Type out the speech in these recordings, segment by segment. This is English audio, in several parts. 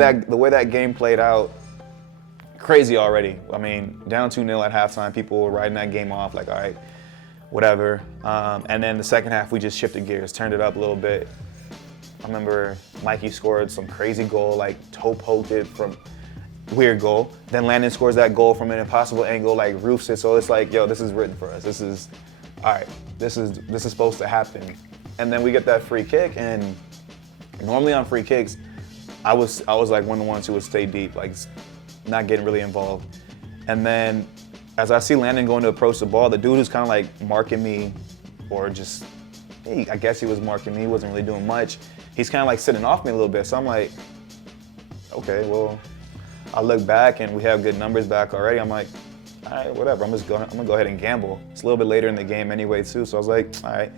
that game played out, crazy already. I mean, down 2-0 at halftime, people were riding that game off like, all right, whatever. And then the second half, we just shifted gears, turned it up a little bit. I remember Mikey scored some crazy goal, like toe poked it from weird goal. Then Landon scores that goal from an impossible angle, like roofs it. So it's like, yo, this is written for us. This is, all right, this is supposed to happen. And then we get that free kick, and normally on free kicks, I was like one of the ones who would stay deep, like not getting really involved. And then as I see Landon going to approach the ball, the dude who's kind of like marking me, or just, I guess he was marking me, he wasn't really doing much. He's kind of like sitting off me a little bit. So I'm like, okay, well, I look back and we have good numbers back already. I'm like, all right, whatever, I'm gonna go ahead and gamble. It's a little bit later in the game anyway too, so I was like, all right.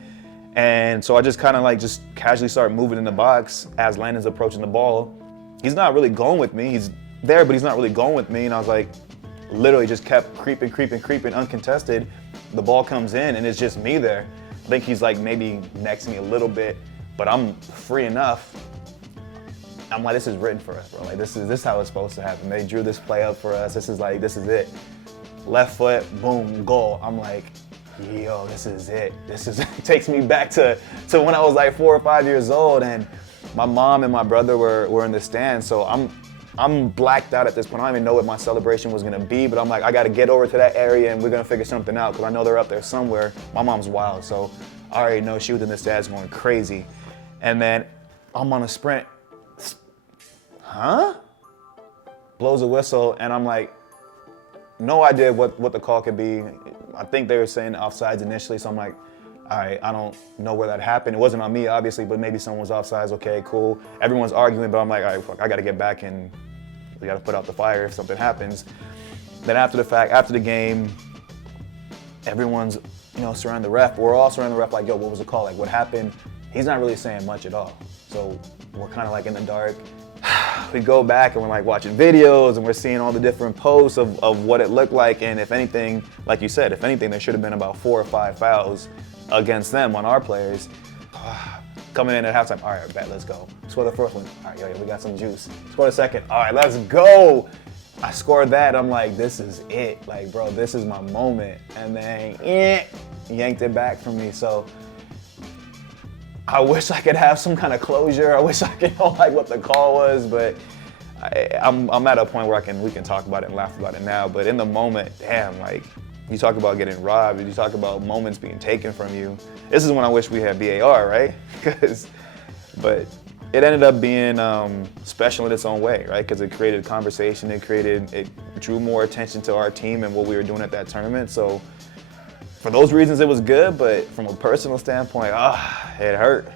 And so I just kind of like just casually started moving in the box as Landon's approaching the ball. He's not really going with me. He's there, but he's not really going with me. And I was like, literally just kept creeping, uncontested. The ball comes in and it's just me there. I think he's like maybe next to me a little bit, but I'm free enough. I'm like, this is written for us, bro. Like this is how it's supposed to happen. They drew this play up for us. This is it. Left foot, boom, goal. I'm like, yo, this is it. It takes me back to when I was like 4 or 5 years old, and my mom and my brother were in the stands. So I'm blacked out at this point. I don't even know what my celebration was gonna be, but I'm like, I gotta get over to that area and we're gonna figure something out, because I know they're up there somewhere. My mom's wild, so I already know she was in the stands going crazy. And then I'm on a sprint. Huh? Blows a whistle, and I'm like, no idea what the call could be. I think they were saying offsides initially, so I'm like, all right, I don't know where that happened. It wasn't on me, obviously, but maybe someone was offsides. Okay, cool. Everyone's arguing, but I'm like, all right, fuck, I got to get back and we got to put out the fire if something happens. Then after the game, everyone's, surrounding the ref. We're all surrounding the ref like, yo, what was the call? Like, what happened? He's not really saying much at all. So we're kind of like in the dark. We go back and we're like watching videos and we're seeing all the different posts of what it looked like. And if anything, like you said, there should have been about 4 or 5 fouls against them on our players. Coming in at halftime, all right, bet, let's go. Score the first one, all right, yo, we got some juice. Score the second, all right, let's go. I scored that, I'm like, this is it. Like, bro, this is my moment. And then, yanked it back from me. So I wish I could have some kind of closure. I wish I could know like what the call was, but I'm at a point where we can talk about it and laugh about it now. But in the moment, damn, like you talk about getting robbed, you talk about moments being taken from you. This is when I wish we had VAR, right? But it ended up being special in its own way, right? Because it created conversation, it drew more attention to our team and what we were doing at that tournament. So for those reasons, it was good, but from a personal standpoint, it hurt.